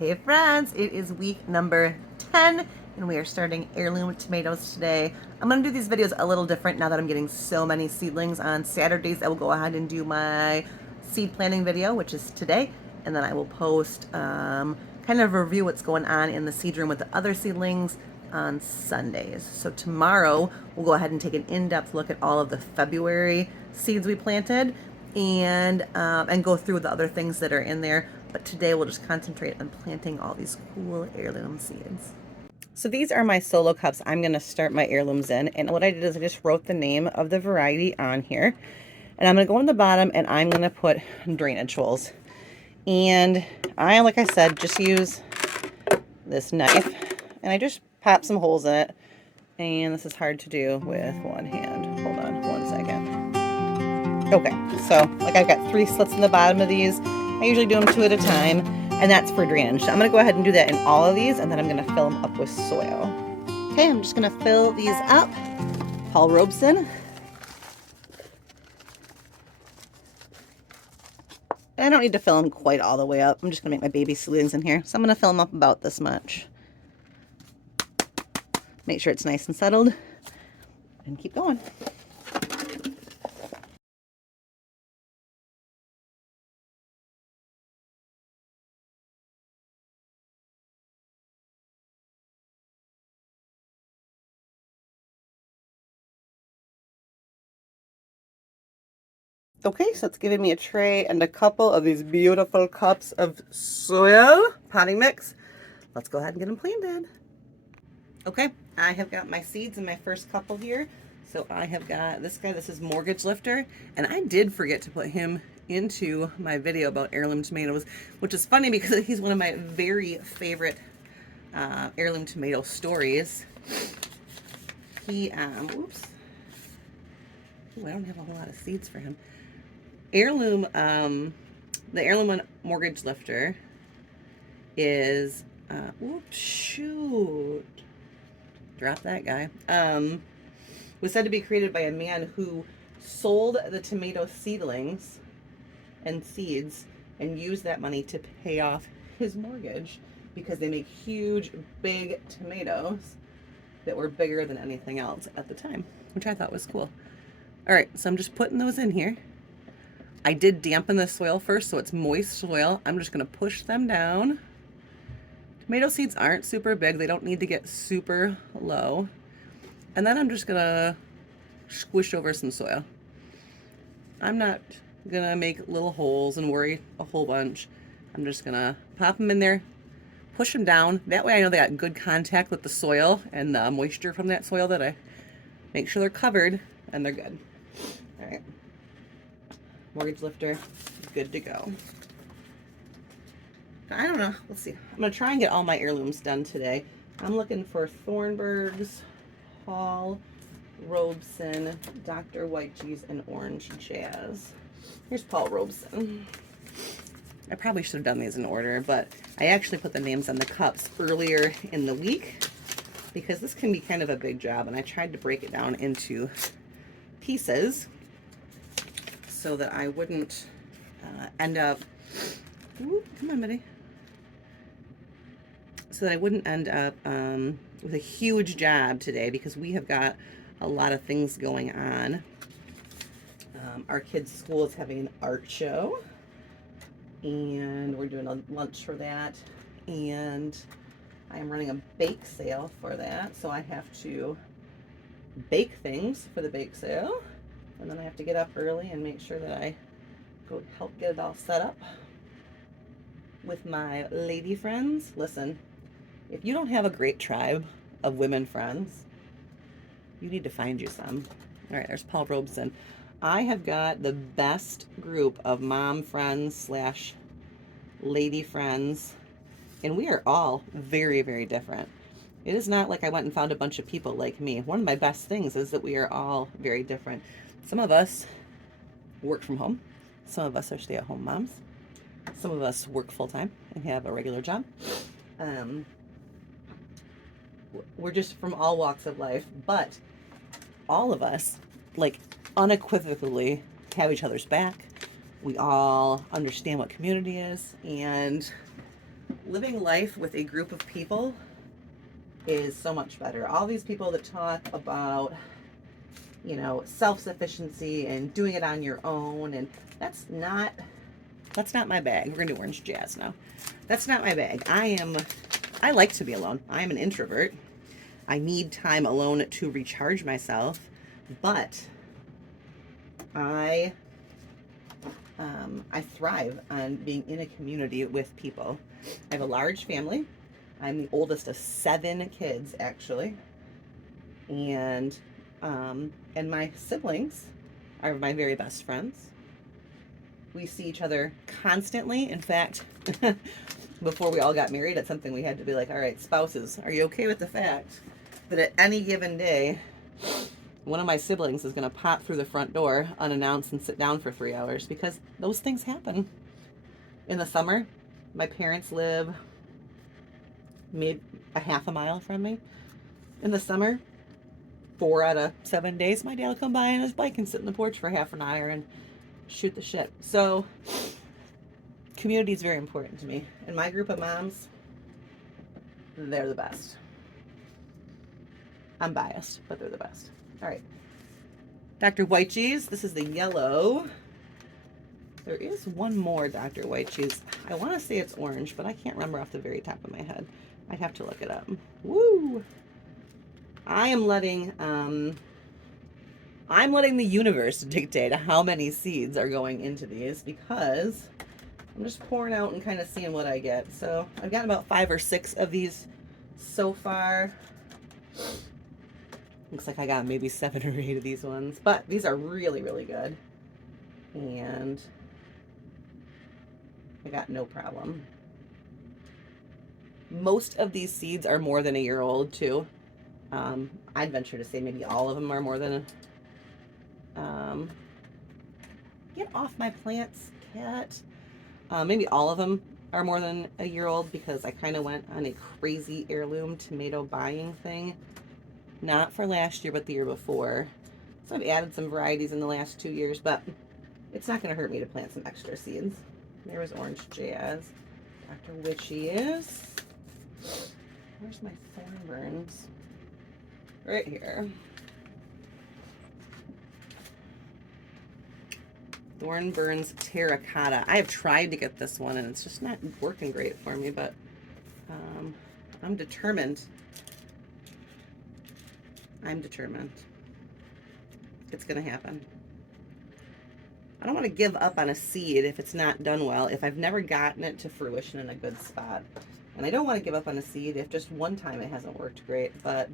Hey friends, it is week number 10 and we are starting heirloom tomatoes today. I'm going to do these videos a little different now that I'm getting so many seedlings. On Saturdays I will go ahead and do my seed planting video, which is today, and then I will post kind of review what's going on in the seed room with the other seedlings on Sundays. So tomorrow we'll go ahead and take an in-depth look at all of the February seeds we planted and go through the other things that are in there. But today we'll just concentrate on planting all these cool heirloom seeds. So these are my solo cups I'm going to start my heirlooms in. And what I did is I just wrote the name of the variety on here. And I'm going to go on the bottom and I'm going to put drainage holes. And I, like I said, just use this knife. And I just pop some holes in it. And this is hard to do with one hand. Hold on one second. Okay, so like I've got 3 slits in the bottom of these. I usually do them 2 at a time, and that's for drainage. So I'm going to go ahead and do that in all of these, and then I'm going to fill them up with soil. Okay, I'm just going to fill these up. Paul Robeson. And I don't need to fill them quite all the way up. I'm just going to make my baby seedlings in here. So I'm going to fill them up about this much. Make sure it's nice and settled, and keep going. Okay, so it's giving me a tray and a couple of these beautiful cups of soil potting mix. Let's go ahead and get them planted. Okay, I have got my seeds in my first couple here. So I have got this guy, this is Mortgage Lifter, and I did forget to put him into my video about heirloom tomatoes, which is funny because he's one of my very favorite heirloom tomato stories. He, oops. Ooh, I don't have a whole lot of seeds for him. Heirloom, the Heirloom Mortgage Lifter is, oops, shoot. Drop that guy. Was said to be created by a man who sold the tomato seedlings and seeds and used that money to pay off his mortgage because they make huge, big tomatoes that were bigger than anything else at the time, which I thought was cool. All right, so I'm just putting those in here. I did dampen the soil first, so it's moist soil. I'm just going to push them down. Tomato seeds aren't super big. They don't need to get super low. And then I'm just going to squish over some soil. I'm not going to make little holes and worry a whole bunch. I'm just going to pop them in there, push them down. That way I know they got good contact with the soil and the moisture from that soil, that I make sure they're covered and they're good. All right. Mortgage Lifter, good to go. I don't know. Let's see. I'm going to try and get all my heirlooms done today. I'm looking for Thornburgs, Hall, Robeson, Dr. White Cheese, and Orange Jazz. Here's Paul Robeson. I probably should have done these in order, but I actually put the names on the cups earlier in the week because this can be kind of a big job, and I tried to break it down into pieces so that I wouldn't end up, ooh, come on, buddy, so that I wouldn't end up with a huge job today because we have got a lot of things going on. Our kids' school is having an art show, and we're doing a lunch for that, and I am running a bake sale for that, so I have to bake things for the bake sale. And then I have to get up early and make sure that I go help get it all set up with my lady friends. Listen, if you don't have a great tribe of women friends, you need to find you some. All right, there's Paul Robeson. I have got the best group of mom friends / lady friends, and we are all very, very different. It is not like I went and found a bunch of people like me. One of my best things is that we are all very different. Some of us work from home. Some of us are stay-at-home moms. Some of us work full-time and have a regular job. We're just from all walks of life, but all of us, like, unequivocally have each other's back. We all understand what community is, and living life with a group of people is so much better. All these people that talk about, you know, self-sufficiency and doing it on your own, and that's not my bag. We're gonna do orange jazz now. That's not my bag. I like to be alone. I am an introvert. I need time alone to recharge myself, but I thrive on being in a community with people. I have a large family. I'm the oldest of 7 kids, actually, and my siblings are my very best friends. We see each other constantly. In fact, before we all got married, it's something we had to be like, all right, spouses, are you okay with the fact that at any given day, one of my siblings is going to pop through the front door unannounced and sit down for 3 hours? Because those things happen. In the summer, my parents live maybe a half a mile from me. In the summer, 4 out of 7 days, my dad will come by on his bike and sit on the porch for half an hour and shoot the shit. So community is very important to me. And my group of moms, they're the best. I'm biased, but they're the best. All right. Dr. White Cheese. This is the yellow. There is one more Dr. White Cheese. I want to say it's orange, but I can't remember off the very top of my head. I'd have to look it up. Woo! I'm letting the universe dictate how many seeds are going into these, because I'm just pouring out and kind of seeing what I get. So I've got about 5 or 6 of these so far. Looks like I got maybe 7 or 8 of these ones, but these are really, really good. And I got no problem. Most of these seeds are more than a year old too. I'd venture to say maybe all of them are more than get off my plants, cat. Maybe all of them are more than a year old, because I kind of went on a crazy heirloom tomato buying thing. Not for last year, but the year before. So I've added some varieties in the last 2 years, but it's not going to hurt me to plant some extra seeds. There was orange jazz. Dr. Witchy is. Where's my thornburns? Right here. Thornburns Terracotta. I have tried to get this one, and it's just not working great for me, but I'm determined. I'm determined. It's going to happen. I don't want to give up on a seed if it's not done well, if I've never gotten it to fruition in a good spot. And I don't want to give up on a seed if just one time it hasn't worked great, but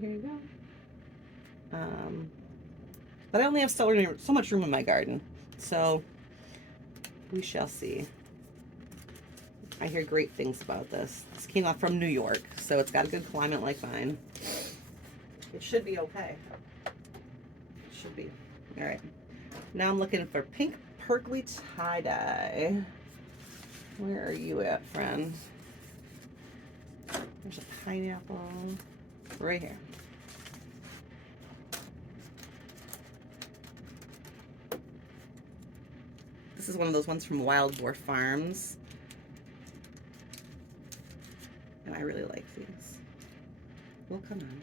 here you go. But I only have so much room in my garden, so we shall see. I hear great things about this. This came out from New York, so it's got a good climate like mine. It should be okay. It should be. All right. Now I'm looking for pink Perkley tie-dye. Where are you at, friend? There's a pineapple right here. This is one of those ones from Wild Boar Farms. And I really like these. Well, come on.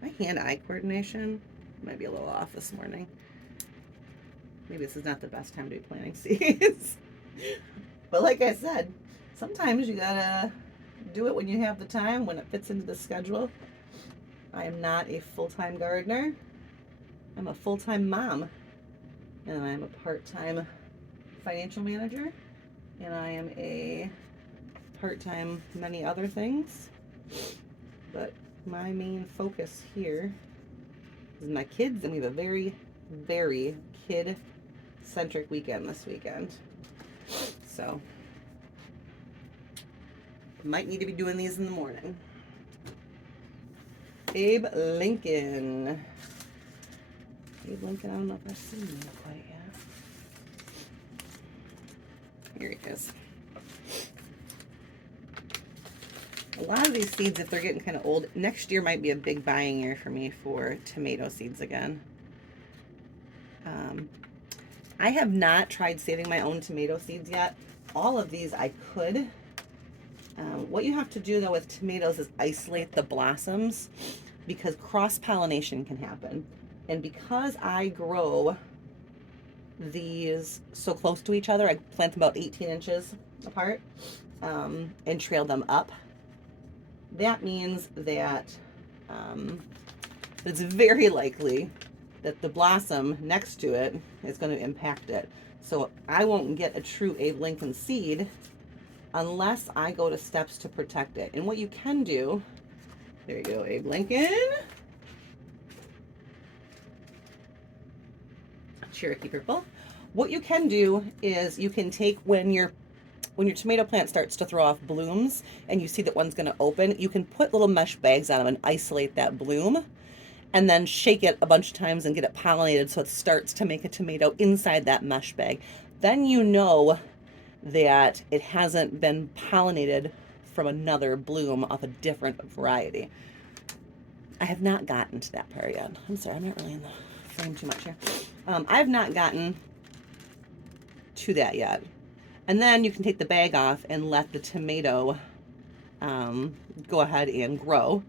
My hand-eye coordination might be a little off this morning. Maybe this is not the best time to be planting seeds. But like I said, sometimes you gotta do it when you have the time, when it fits into the schedule. I am not a full-time gardener. I'm a full-time mom. And I'm a part-time financial manager. And I am a part-time many other things. But my main focus here is my kids, and we have a very, very kid-centric weekend this weekend. So, might need to be doing these in the morning. Abe Lincoln. Abe Lincoln, I don't know if I've seen him quite yet. Here he is. A lot of these seeds, if they're getting kind of old, next year might be a big buying year for me for tomato seeds again. I have not tried saving my own tomato seeds yet. All of these I could. What you have to do though with tomatoes is isolate the blossoms because cross-pollination can happen. And because I grow these so close to each other, I plant them about 18 inches apart and trail them up. That means that it's very likely that the blossom next to it is going to impact it. So I won't get a true Abe Lincoln seed unless I go to steps to protect it. And what you can do, there you go, Abe Lincoln. Cherokee purple. What you can do is you can take when your tomato plant starts to throw off blooms and you see that one's going to open, you can put little mesh bags on them and isolate that bloom and then shake it a bunch of times and get it pollinated so it starts to make a tomato inside that mesh bag. Then you know that it hasn't been pollinated from another bloom of a different variety. I have not gotten to that part yet. I'm sorry, I'm not really in the frame too much here. I have not gotten to that yet. And then you can take the bag off and let the tomato go ahead and grow.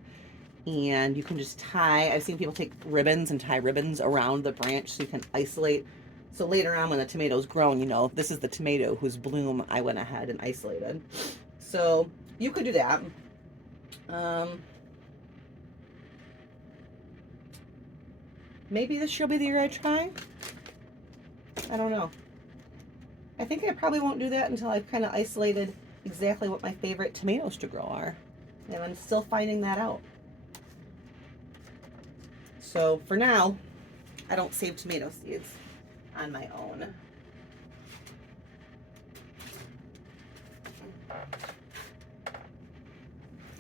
And you can just tie, I've seen people take ribbons and tie ribbons around the branch so you can isolate. So later on when the tomato's grown, you know, this is the tomato whose bloom I went ahead and isolated. So you could do that. Maybe this should be the year I try. I don't know. I think I probably won't do that until I've kind of isolated exactly what my favorite tomatoes to grow are. And I'm still finding that out. So for now, I don't save tomato seeds on my own.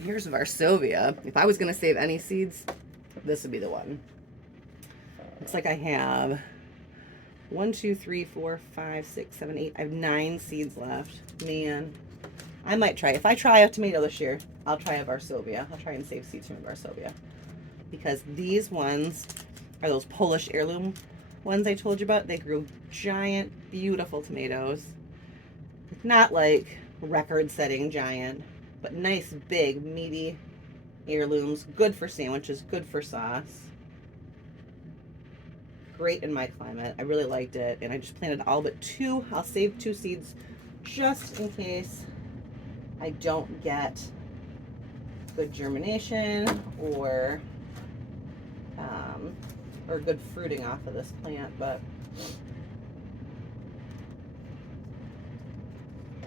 Here's Varsovia. If I was going to save any seeds, this would be the one. Looks like I have 1, 2, 3, 4, 5, 6, 7, 8. I have 9 seeds left. Man, I might try. If I try a tomato this year, I'll try a Varsovia. I'll try and save seeds from a Varsovia. Because these ones are those Polish heirloom ones I told you about. They grew giant, beautiful tomatoes. Not like record-setting giant, but nice, big, meaty heirlooms. Good for sandwiches, good for sauce. Great in my climate. I really liked it, and I just planted all but 2. I'll save 2 seeds just in case I don't get good germination or good fruiting off of this plant, but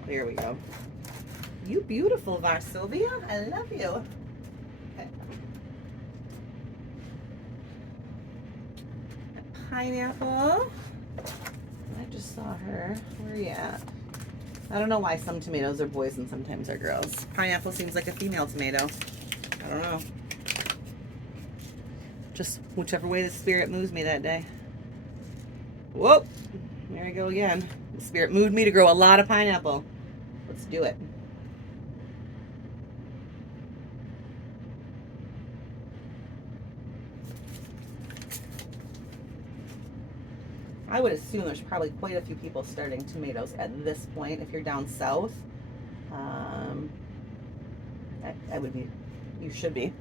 there we go. You beautiful Varsovia. I love you. Okay. Pineapple. I just saw her. Where are you at? I don't know why some tomatoes are boys and sometimes are girls. Pineapple seems like a female tomato. I don't know. Just whichever way the spirit moves me that day. Whoop! There we go again. The spirit moved me to grow a lot of pineapple. Let's do it. I would assume there's probably quite a few people starting tomatoes at this point. If you're down south, I would be, you should be.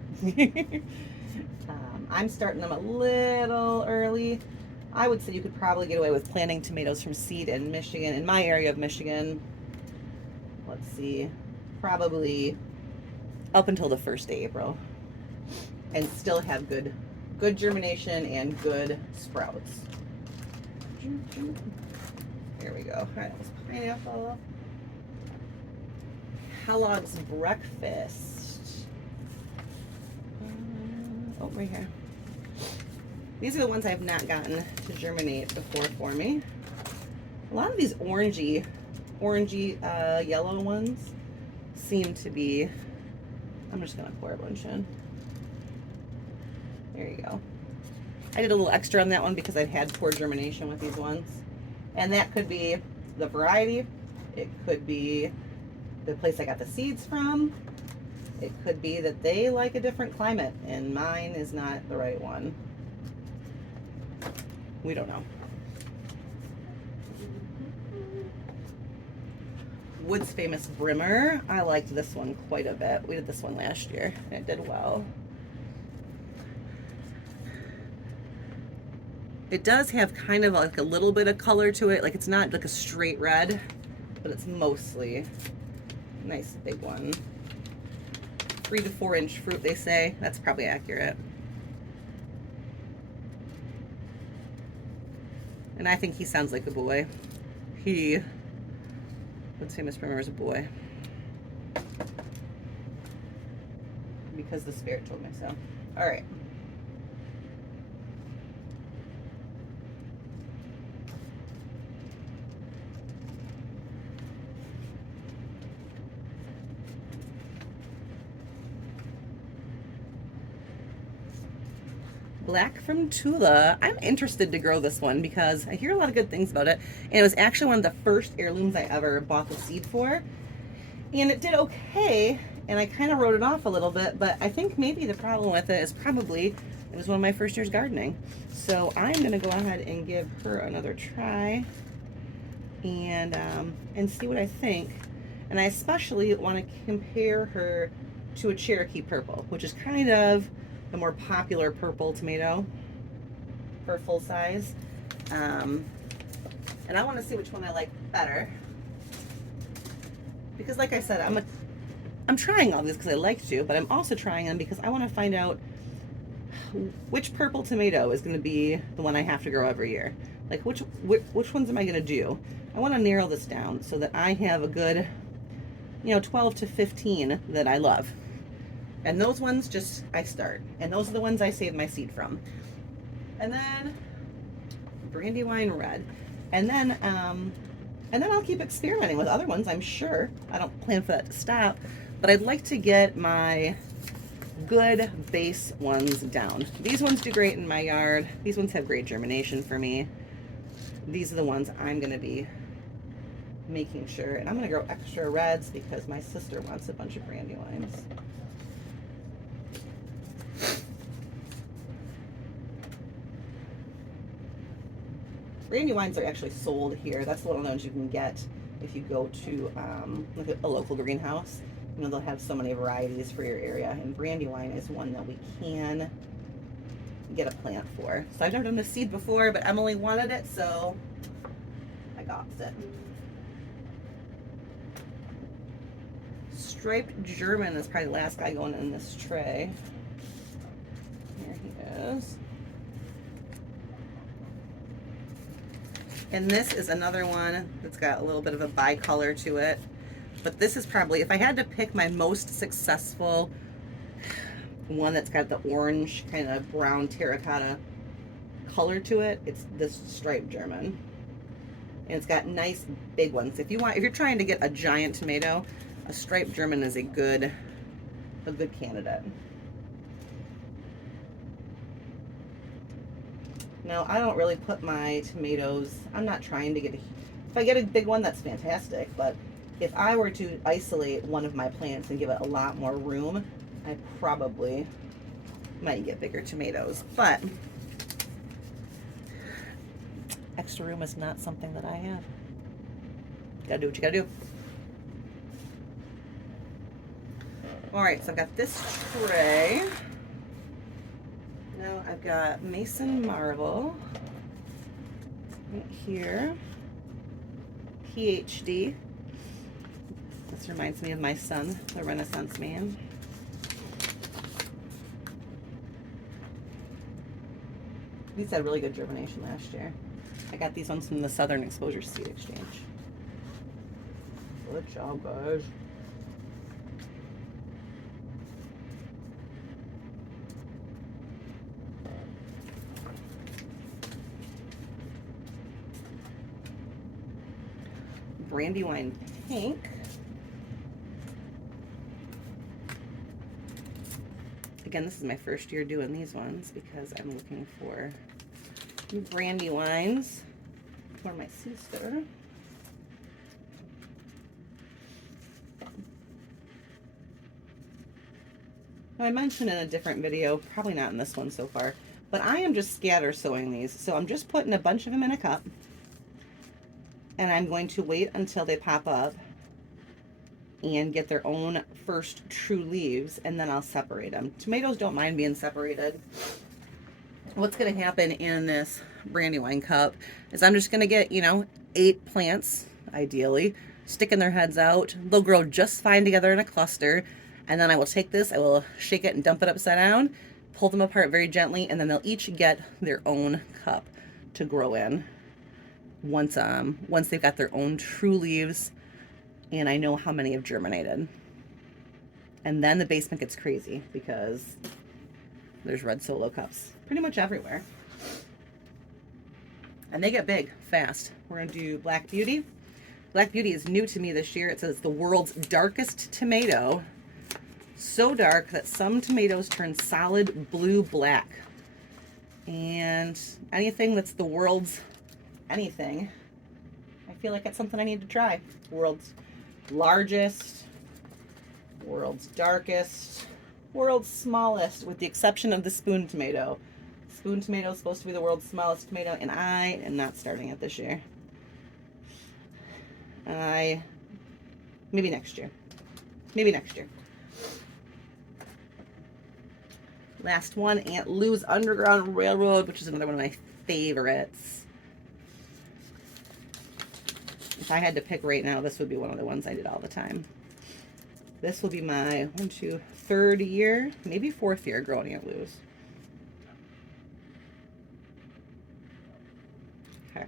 I'm starting them a little early. I would say you could probably get away with planting tomatoes from seed in Michigan, in my area of Michigan. Let's see, probably up until the 1st of April, and still have good germination and good sprouts. There we go. All right, that was pineapple. Kellogg's breakfast. Oh, right here. These are the ones I've not gotten to germinate before for me. A lot of these orangey yellow ones seem to be, I'm just gonna pour a bunch in. There you go. I did a little extra on that one because I've had poor germination with these ones. And that could be the variety. It could be the place I got the seeds from. It could be that they like a different climate and mine is not the right one. We don't know. Wood's Famous Brimmer. I liked this one quite a bit. We did this one last year and it did well. It does have kind of like a little bit of color to it. Like it's not like a straight red, but it's mostly a nice big one. 3 to 4 inch fruit, they say. That's probably accurate. And I think he sounds like a boy. Wood's Famous Brimmer is a boy. Because the spirit told me so. All right. Black from Tula. I'm interested to grow this one because I hear a lot of good things about it. And it was actually one of the first heirlooms I ever bought the seed for. And it did okay. And I kind of wrote it off a little bit, but I think maybe the problem with it is probably it was one of my first years gardening. So I'm going to go ahead and give her another try and see what I think. And I especially want to compare her to a Cherokee Purple, which is kind of the more popular purple tomato for full size. And I want to see which one I like better. Because like I said, I'm trying all these because I like to, but I'm also trying them because I want to find out which purple tomato is going to be the one I have to grow every year. Like which ones am I going to do? I want to narrow this down so that I have a good, 12 to 15 that I love. And those ones just, I start. And those are the ones I save my seed from. And then Brandywine Red. And then I'll keep experimenting with other ones, I'm sure. I don't plan for that to stop. But I'd like to get my good base ones down. These ones do great in my yard. These ones have great germination for me. These are the ones I'm going to be making sure. And I'm going to grow extra reds because my sister wants a bunch of Brandywines. Brandywines are actually sold here. That's one of those you can get if you go to like a local greenhouse. They'll have so many varieties for your area, and Brandywine is one that we can get a plant for. So I've never done this seed before, but Emily wanted it, so I got it. Striped German is probably the last guy going in this tray. Here he is. And this is another one that's got a little bit of a bicolor to it. But this is probably, if I had to pick my most successful one that's got the orange kind of brown terracotta color to it, it's this striped German. And it's got nice big ones. If you're trying to get a giant tomato, a striped German is a good candidate. Now, I don't really put my tomatoes, I'm not trying to get if I get a big one, that's fantastic, but if I were to isolate one of my plants and give it a lot more room, I probably might get bigger tomatoes, but extra room is not something that I have. Gotta do what you gotta do. All right, so I've got this tray. Now I've got Mason Marble right here, PhD. This reminds me of my son, the Renaissance man. These had really good germination last year. I got these ones from the Southern Exposure Seed Exchange. Good job, guys. Brandywine Pink. Again, this is my first year doing these ones because I'm looking for Brandywines for my sister. Now, I mentioned in a different video, probably not in this one so far, but I am just scatter sowing these. So I'm just putting a bunch of them in a cup. And I'm going to wait until they pop up. and get their own first true leaves, and then I'll separate them. Tomatoes don't mind being separated. What's going to happen in this Brandywine cup is I'm just going to get, 8 plants, ideally, sticking their heads out. They'll grow just fine together in a cluster, and then I will take this, I will shake it and dump it upside down, pull them apart very gently, and then they'll each get their own cup to grow in once they've got their own true leaves and I know how many have germinated. And then the basement gets crazy because there's red solo cups pretty much everywhere. And they get big fast. We're going to do Black Beauty. Black Beauty is new to me this year. It says the world's darkest tomato. So dark that some tomatoes turn solid blue-black. And anything that's the world's anything, I feel like it's something I need to try. World's largest, world's darkest, world's smallest, with the exception of the spoon tomato. Spoon tomato is supposed to be the world's smallest tomato, and I am not starting it this year. Maybe next year. Maybe next year. Last one, Aunt Lou's Underground Railroad, which is another one of my favorites. If I had to pick right now, this would be one of the ones I did all the time. This will be my third year, maybe fourth year growing Aunt Lou's. Okay.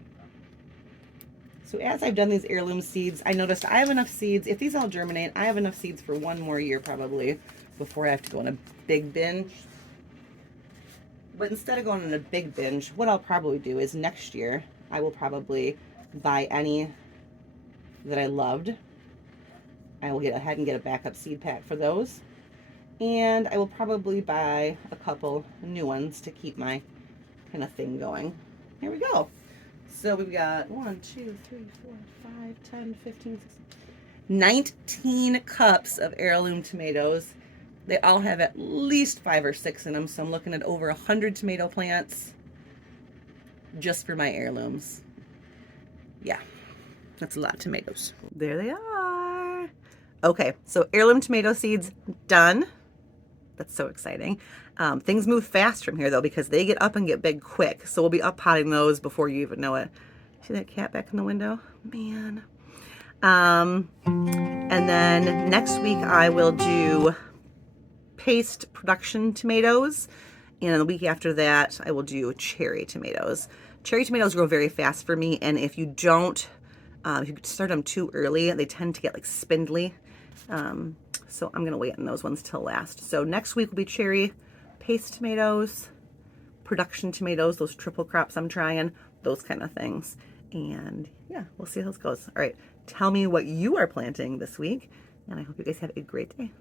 So as I've done these heirloom seeds, I noticed I have enough seeds. If these all germinate, I have enough seeds for one more year probably before I have to go on a big binge. But instead of going on a big binge, what I'll probably do is next year, I will probably buy any that I loved. I will get ahead and get a backup seed pack for those. And I will probably buy a couple new ones to keep my kind of thing going. Here we go. So we've got 1, 2, 3, 4, 5, 10, 15, 16, 19 cups of heirloom tomatoes. They all have at least 5 or 6 in them, so I'm looking at over 100 tomato plants just for my heirlooms. Yeah, that's a lot of tomatoes. There they are. Okay, so heirloom tomato seeds done. That's so exciting. Things move fast from here though because they get up and get big quick. So we'll be up potting those before you even know it. See that cat back in the window? Man. And then next week I will do paste production tomatoes, and the week after that I will do cherry tomatoes. Cherry tomatoes grow very fast for me, and if you don't, if you start them too early, they tend to get like spindly. So I'm gonna wait on those ones till last. So next week will be cherry, paste tomatoes, production tomatoes, those triple crops I'm trying, those kind of things. And yeah, we'll see how this goes. All right, tell me what you are planting this week, and I hope you guys have a great day.